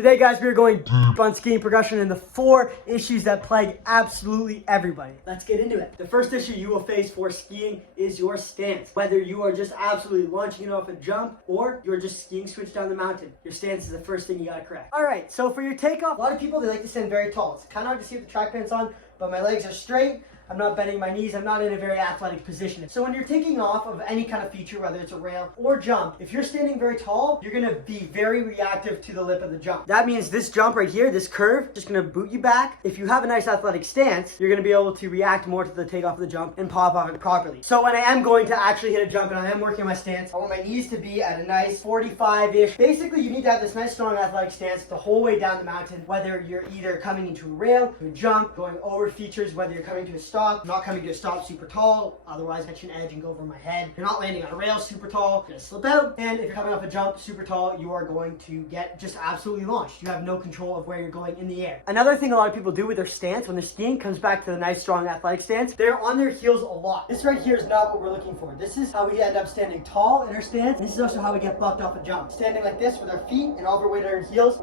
Today, guys, we are going deep on skiing progression and the 4 issues that plague absolutely everybody. Let's get into it. The first issue you will face for skiing is your stance. Whether you are just absolutely launching it off a jump or you're just skiing switch down the mountain, your stance is the first thing you gotta correct. All right, so for your takeoff, a lot of people, they like to stand very tall. It's kind of hard to see with the track pants on, but my legs are straight. I'm not bending my knees. I'm not in a very athletic position. So when you're taking off of any kind of feature, whether it's a rail or jump, if you're standing very tall, you're gonna be very reactive to the lip of the jump. That means this jump right here, this curve, just gonna boot you back. If you have a nice athletic stance, you're gonna be able to react more to the takeoff of the jump and pop off it properly. So when I am going to actually hit a jump and I am working my stance, I want my knees to be at a nice 45-ish. Basically, you need to have this nice, strong athletic stance the whole way down the mountain, whether you're either coming into a rail, to a jump, going over features, whether you're coming to a stop, not coming to a stop super tall, otherwise catch an edge and go over my head. If you're not landing on a rail super tall, you're gonna slip out. And if you're coming off a jump super tall, you are going to get just absolutely launched. You have no control of where you're going in the air. Another thing a lot of people do with their stance when they're skiing comes back to the nice, strong athletic stance. They're on their heels a lot. This right here is not what we're looking for. This is how we end up standing tall in our stance. This is also how we get bucked off a jump. Standing like this with our feet and overweight our heels.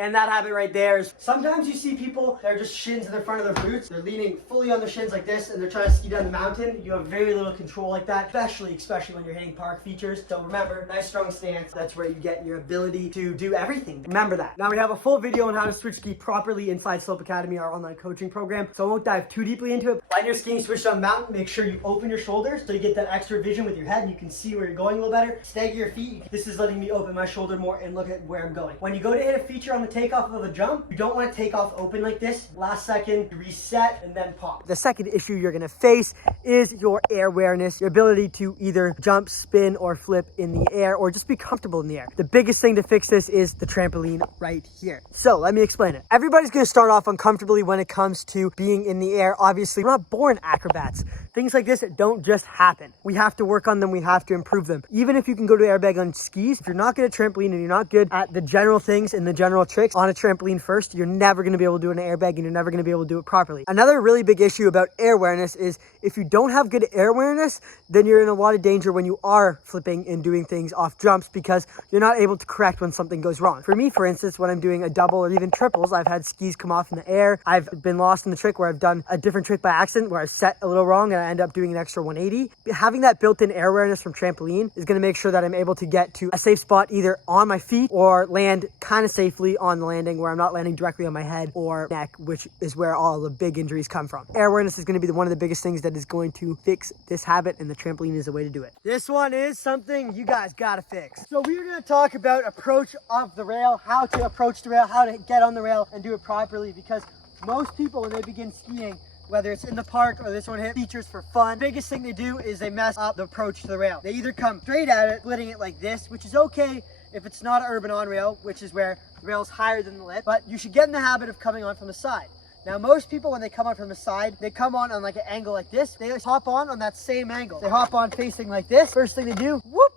And that habit right there is, sometimes you see people that are just shins in the front of their boots. They're leaning fully on their shins like this and they're trying to ski down the mountain. You have very little control like that, especially when you're hitting park features. So remember, nice strong stance. That's where you get your ability to do everything. Remember that. Now we have a full video on how to switch ski properly inside Slope Academy, our online coaching program. So I won't dive too deeply into it. When you're skiing switch down the mountain, make sure you open your shoulders so you get that extra vision with your head and you can see where you're going a little better. Stagger your feet. This is letting me open my shoulder more and look at where I'm going. When you go to hit a feature on the takeoff of a jump, you don't want to take off open like this. Last second, reset, and then pop. The second issue you're going to face is your air awareness, your ability to either jump, spin, or flip in the air, or just be comfortable in the air. The biggest thing to fix this is the trampoline right here. So let me explain it. Everybody's going to start off uncomfortably when it comes to being in the air. Obviously, we're not born acrobats. Things like this don't just happen. We have to work on them. We have to improve them. Even if you can go to airbag on skis, if you're not good at trampoline and you're not good at the general things and the general tricks on a trampoline first, you're never going to be able to do an airbag and you're never going to be able to do it properly. Another really big issue about air awareness is if you don't have good air awareness, then you're in a lot of danger when you are flipping and doing things off jumps because you're not able to correct when something goes wrong. For me, for instance, when I'm doing a double or even triples, I've had skis come off in the air. I've been lost in the trick where I've done a different trick by accident where I've set a little wrong and I end up doing an extra 180. Having that built-in air awareness from trampoline is going to make sure that I'm able to get to a safe spot either on my feet or land kind of safely on the landing where I'm not landing directly on my head or neck, which is where all the big injuries come from. Air awareness is going to be one of the biggest things that is going to fix this habit, and the trampoline is a way to do it. This one is something you guys gotta fix. So we're going to talk about approach of the rail, how to approach the rail, how to get on the rail and do it properly, because most people when they begin skiing, whether it's in the park or this one hit features for fun, the biggest thing they do is they mess up the approach to the rail. They either come straight at it, splitting it like this, which is okay if it's not an urban on rail, which is where the rail is higher than the lip, but you should get in the habit of coming on from the side. Now, most people, when they come on from the side, they come on like an angle like this. They just hop on that same angle. They hop on facing like this. First thing they do, whoop,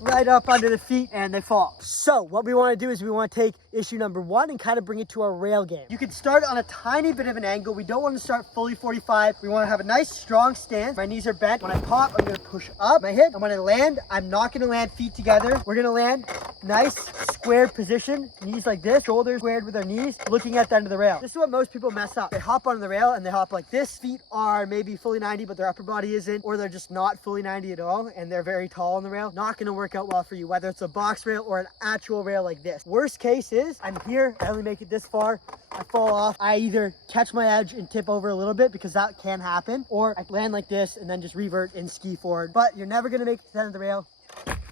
right up under the feet and they fall. So what we want to do is we want to take issue number 1 and kind of bring it to our rail game. You can start on a tiny bit of an angle. We don't want to start fully 45. We want to have a nice strong stance. My knees are bent. When I pop, I'm going to push up my hip. And when I land, I'm not going to land feet together. We're going to land nice squared position, knees like this, shoulders squared with our knees, looking at the end of the rail. This is what most people mess up. They hop on the rail and they hop like this. Feet are maybe fully 90, but their upper body isn't, or they're just not fully 90 at all, and they're very tall on the rail. Not going to work out well for you, whether it's a box rail or an actual rail like this. Worst case is I'm here, I only make it this far, I fall off, I either catch my edge and tip over a little bit, because that can happen, or I land like this and then just revert and ski forward. But you're never going to make it to the end of the rail.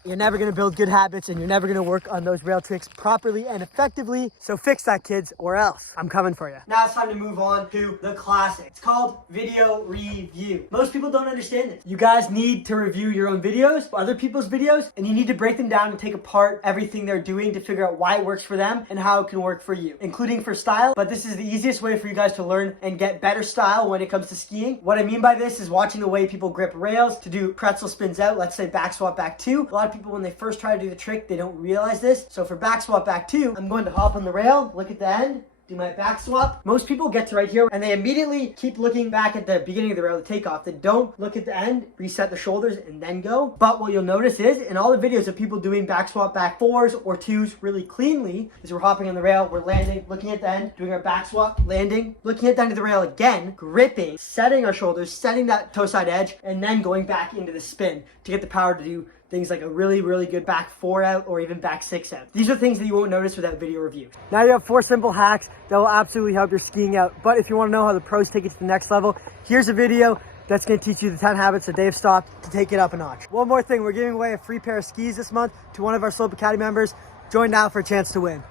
You're never going to build good habits, and you're never going to work on those rail tricks properly and effectively. So fix that, kids, or else I'm coming for you. Now it's time to move on to the classic. It's called video review. Most people don't understand this. You guys need to review your own videos, other people's videos, and you need to break them down and take apart everything they're doing to figure out why it works for them and how it can work for you, including for style. But this is the easiest way for you guys to learn and get better style when it comes to skiing. What I mean by this is watching the way people grip rails to do pretzel spins out, let's say back swap back 2. A lot of people, when they first try to do the trick, they don't realize this. So for back swap back 2, I'm going to hop on the rail, look at the end, do my back swap. Most people get to right here and they immediately keep looking back at the beginning of the rail to take off. They don't look at the end, reset the shoulders, and then go. But what you'll notice is in all the videos of people doing back swap back 4s or 2s really cleanly is we're hopping on the rail, we're landing, looking at the end, doing our back swap, landing, looking at the end of the rail again, gripping, setting our shoulders, setting that toe side edge, and then going back into the spin to get the power to do things like a really, really good back 4 out or even back 6 out. These are things that you won't notice without video review. Now you have 4 simple hacks that will absolutely help your skiing out. But if you want to know how the pros take it to the next level, here's a video that's going to teach you the 10 habits that they've stopped to take it up a notch. One more thing, we're giving away a free pair of skis this month to one of our Slope Academy members. Join now for a chance to win.